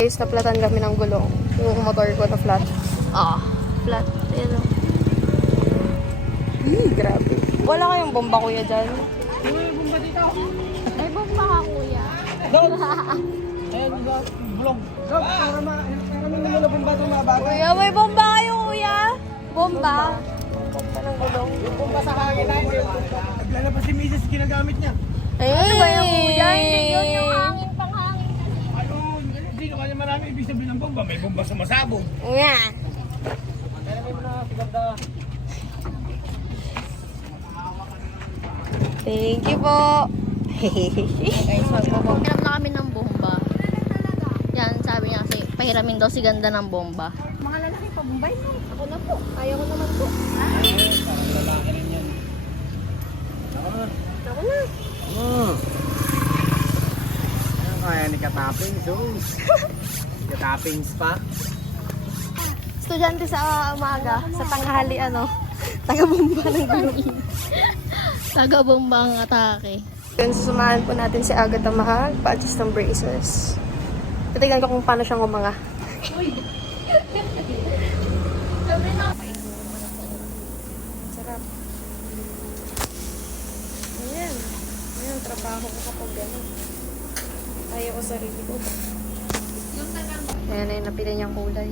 Guys, naplatan kami ng gulong. Yung motor ko na flat. Flat. Ayan o. Grabe. Wala kayong bomba kuya dyan? May bomba dito. May bomba ka, kuya. Doon. Ayun, bulong. Doon, para may bomba ito mga bata. Kuya, may bomba kayo kuya? Bomba? Bomba ng gulong. Yung bomba sa hangin na yun. Naglalabas si Mrs. ginagamit niya. Ano ba yung kuya? Hindi yun yung hangin, panghangin. Ano, hindi ko kanya marami ibig sabihin ng bomba. May bomba sumasabog. Nga. Thank you po. Pahiram na kami ng bomba. Yan, sabi niya kasi, pahiramin daw si ganda ng bomba. Mga lalaki pa, bombay mo. Ako na po. Ayaw ko naman po. Parang lalaki rin yan. Ako na. Ako na. Ano kaya ni Katappings? Katappings pa? Estudyante sa umaga, sa tanghali taga-bomba ng gulong. Taga-bomba ang atake. Yun, susumahan po natin si Agatha Mahal, pa-adjust ng braces. Titignan ko kung paano siyang umanga. Sarap. Ayan. Ayan, trabaho ko kapag gano'n. Ayaw ko sarili ko. Ayan na yung napili niyang kulay.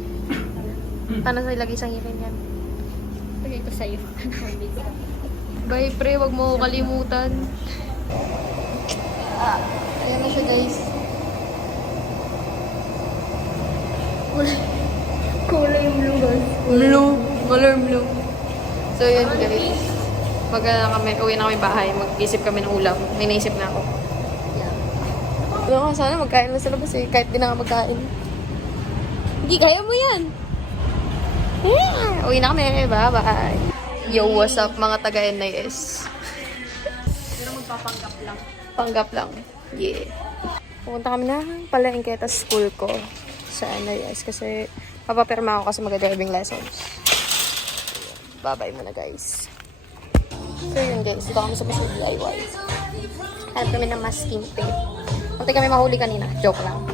Paano sa ilagay sa ngipin yan? Pagay ko sa'yo. Bye pre, wag mo kalimutan. Ayan na siya guys. Kulay blue guys. Blue. Color blue. So yun guys. Uwi na kami bahay. Mag-isip kami ng ulam. May naisip na ako. Yeah. Sana magkain na sa labas eh. Kahit di na nga magkain. Hindi, kaya mo yan. Yeah. Uwi na kami. Bye-bye. Yo, what's up mga taga-NIS? Pero magpapanggap lang. Panggap lang. Yeah. Pupunta kami na palengke sa school ko sa NIS kasi papapirma ako kasi mag-driving lessons. Bye-bye muna guys. So yun guys, dito kami sa Pasig DIY. Hanap kami ng masking tape. Kunti kami mahuli kanina. Joke lang.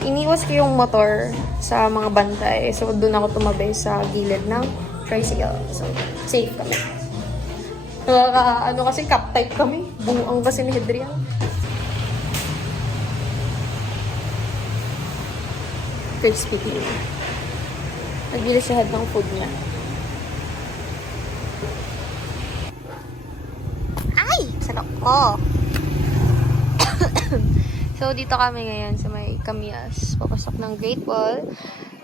Iniwas ko yung motor sa mga bantay. So doon ako tumabi sa gilid ng tricycle. So, safe kami. Kasi cup type kami. Buang kasi ni Hedrian. Crispy tea. Nagbili siya ng food niya. Ay! Sarap ko! So, dito kami ngayon sa may Kamias. Papasok ng Great Wall.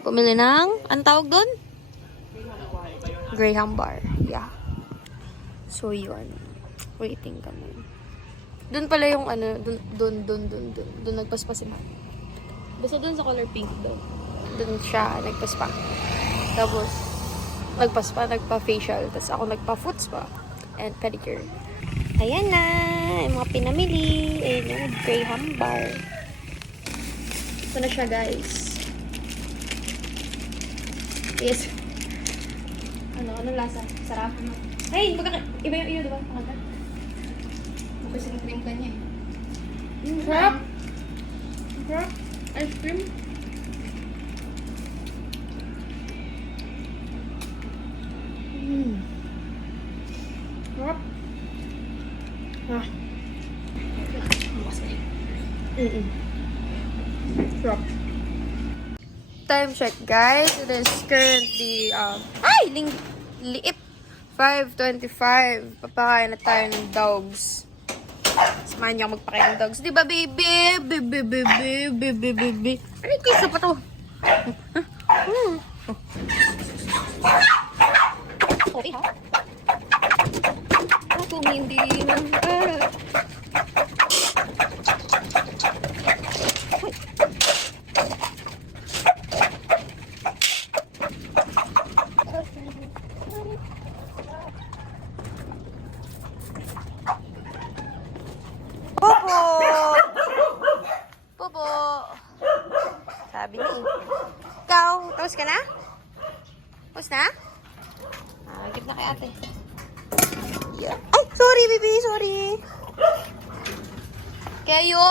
Pumili ng, anong tawag doon? Graham bar. Yeah. So, yun. Waiting kami. Doon pala yung doon nagpaspa si Mami. Basta doon sa color pink doon. Doon siya nagpaspa. Tapos, nagpa-facial. Tapos ako nagpa-foot spa. And pedicure. Ayan na. Yung mga pinamili. Ayan yung Graham bar. Ito na siya, guys. Yes. Ano lasa? Sarap. Hey, iba yung iyo, diba? Pangkat. Bukay sa cream ka niya eh. Sarap! Sarap! Ice cream. Sarap! Sarap. Time check, guys. It is currently, liit. 5:25. Papakain na tayo ng dogs. Samahan niyo ako magpakain ng dogs. Diba, baby? Baby. Ano yung kisa pa to? Okay, ha? Kung hindi ng Popo! Sabi niya eh. Ikaw, tapos ka na? Tapos na? Give na kay ate. Yeah. Ay, sorry baby, sorry. Kayo?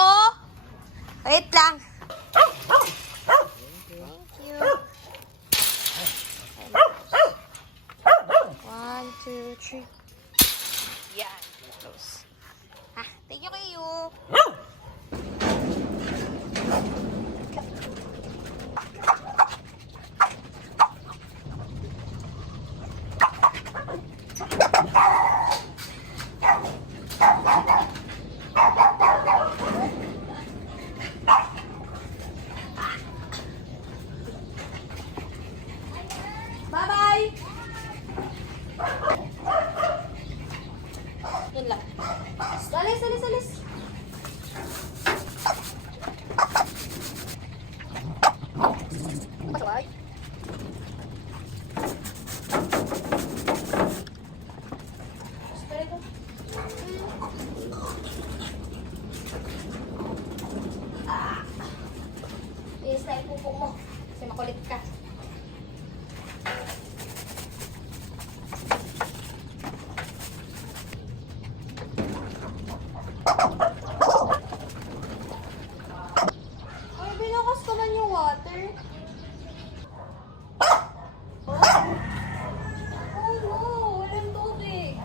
Wait lang. 3. Yan. Close. Ah, thank you kayo. Bye-bye! Yun lang. Alis, alis, alis. Pasaway. I-style pupo mo. Kasi makulit ka. Ay, binukas ko man yung water. Oh no, walang tubig.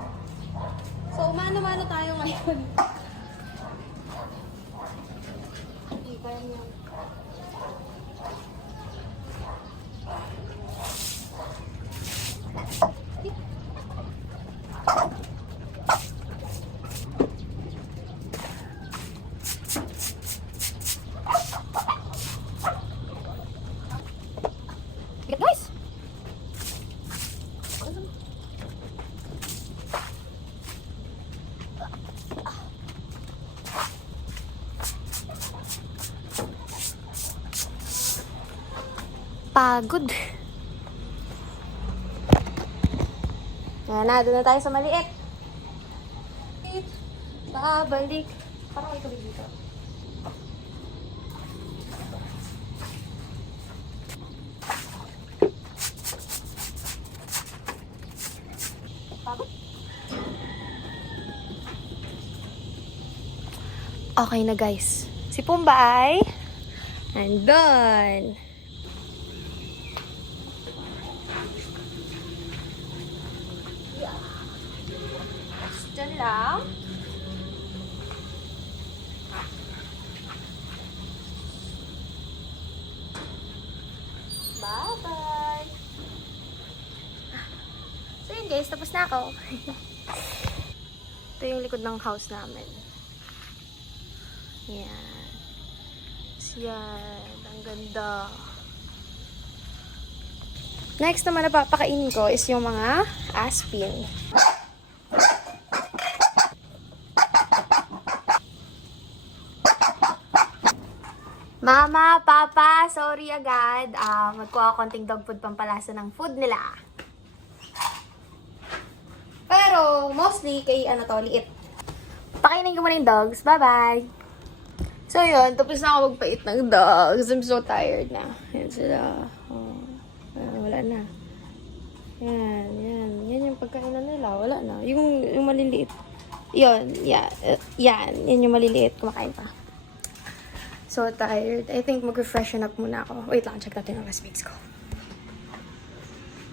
So, mano-mano tayo ngayon. Hindi pa yan. Guys! Pagod. Ayan na, doon na tayo sa maliit. Babalik. Parang may tubig dito. Okay na guys. Si Pumba ay nandun. Diyan lang. Bye-bye. So yun guys, tapos na ako. Ito yung likod ng house namin. Yan. Yan. Ang ganda. Next naman na papakainin ko is yung mga aspin. Mama, Papa, sorry agad. Magkuha konting dog food pampalasa ng food nila. Pero, mostly, kay ano to, liit. Pakainin ko muna yung dogs. Bye-bye! So, yun. Tapos na ako magpait ng dogs. I'm so tired na. Yan sila. Oh, wala na. Yan, yan. Yan yung pagkainan nila. Wala na. Yung maliliit. Yun, yan. Yan. Yan yung maliliit. Kumakain pa. So tired. I think mag-refreshen up muna ako. Wait lang, check natin yung classmates ko.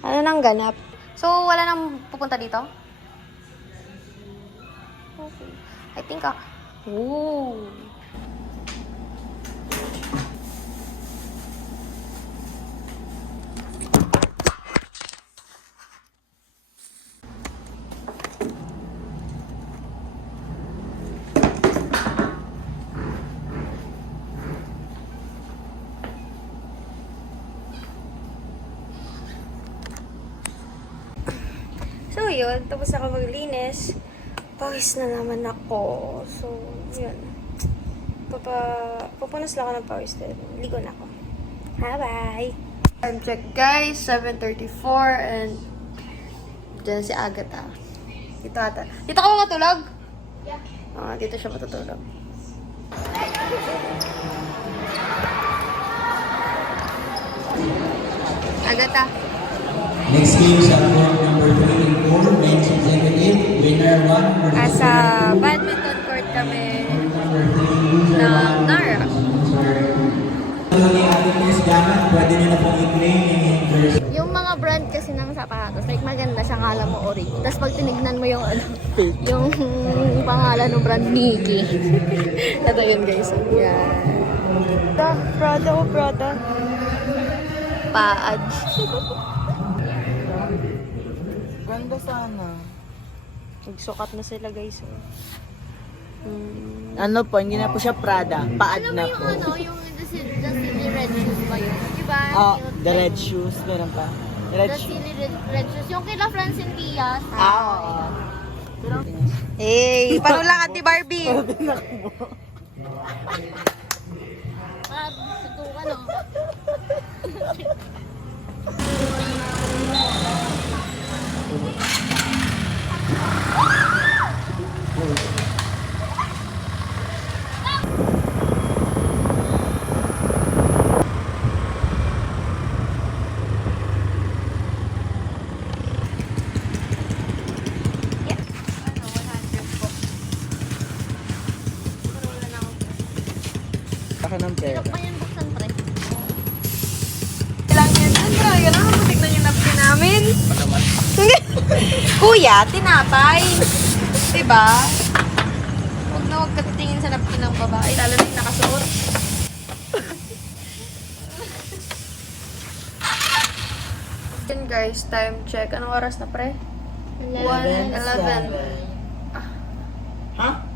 Ano nang ganap? So, wala nang pupunta dito? Okay. I think, ooh. So, yun. Tapos ako maglinis. Pawis na naman ako. So, yun. Pupunas lang ako ng pawis din. Ligo na ako. Bye-bye! Time check, guys. 7:34 and dyan si Agatha. Dito ata. Dito ka matulog? Yeah. Dito siya matutulog. Agatha. Next game sa court number 3 and 4, men's executive, winner 1 versus Sa badminton court kami number 3, loser ng 1. Nara. Ito ni Ate Miss Gamat, pwede nyo na pong i-claim yung jersey. Yung mga brand kasi ng ng sapatos. Like maganda siya, kala mo orange. Tapos pag tinignan mo yung ano, yung pangalan ng brand, Nike. Ito yun guys. Yan. Prada o Prada. Paad. Ganda sana. Nagsukat na sila guys. Ano po, hindi na po siya Prada. Paad Ano na ba yung po. ano, yung the silly red shoes ba yun? Diba? Oh, Yung the red like, shoes. Meron pa. The The red shoes. silly red shoes. Yung kila Francine Diaz. Oo. Hey, paano lang Ate Barbie? Ah, ito ka no? Saka ng pera. Hirap pa yan buksan pre. Lang yan. Ano ba? Kailangan mo tignan yung napkin namin. Kuya, tinapay. Diba? Huwag na huwag ka titingin sa napkin ng babae. Lalo na yung nakasuot. Then guys, time check. Anong oras na pre? 1:11. Ha?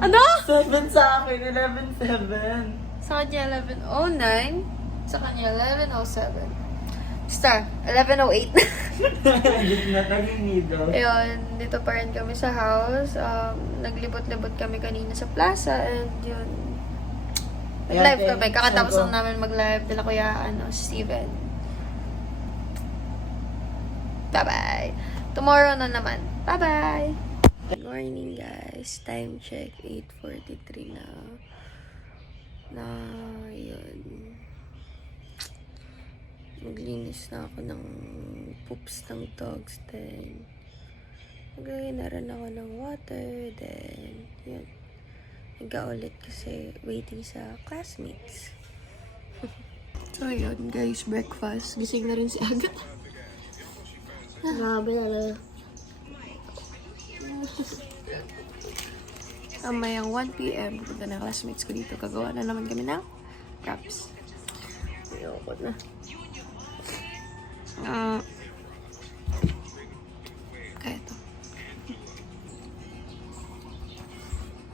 Ano? 7 sa akin. 11-7. Sa kanya 11:09. Sa kanya 11:07. Star, 11:08. Gitna taging needle. Ayun, dito pa rin kami sa house. Naglibot-libot kami kanina sa plaza and yun. Live kami. Kakatapos lang namin mag-live nila Kuya Steven. Bye-bye. Tomorrow na naman. Bye-bye. Good morning guys. Time check 8:43 na. Yun. Maglinis na ako ng poops ng dogs. Then, maglagay na rin ako ng water. Then, yun. Higa ulit kasi waiting sa classmates. So, yun guys. Breakfast. Gising na rin si Agat. Grabe na. Mayang 1 p.m. Pupunta na classmates ko dito. Kagawa na naman kami ng props. Ayoko na. Kaya ito.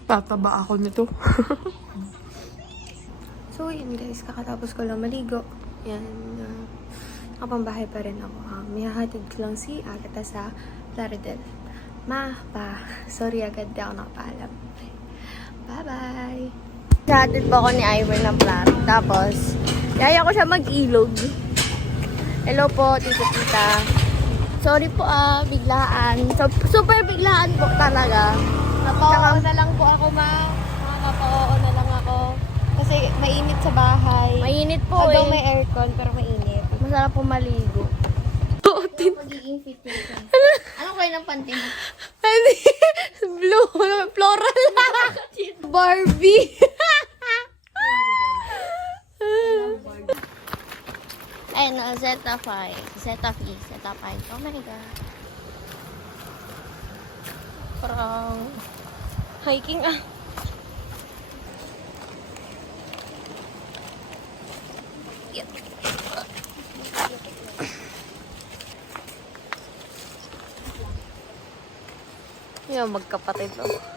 Tataba ako nito. So, yun guys. Kakatapos ko lang maligo. Yan. Nakapambahay pa rin ako. May hahatid ko lang si Agatha sa Plaridel. Sorry agad, di ako nakapaalam. Bye-bye! Hatid po ako ni Iver ng plat. Tapos, yaya ko siya mag-ilog. Hello po, tita. Sorry po biglaan. Super biglaan po talaga. Napao na lang po ako, ma. Napao na lang ako. Kasi mainit sa bahay. Mainit po Although may aircon, pero mainit. Masarap po maligo. Tuotin. Magiging fit yun. Anong kayo ng panty mo? Blue. Floral. Barbie. Ayun, Zeta 5. Zeta 5. Oh my God. Parang hiking Yan, magkapatid ako.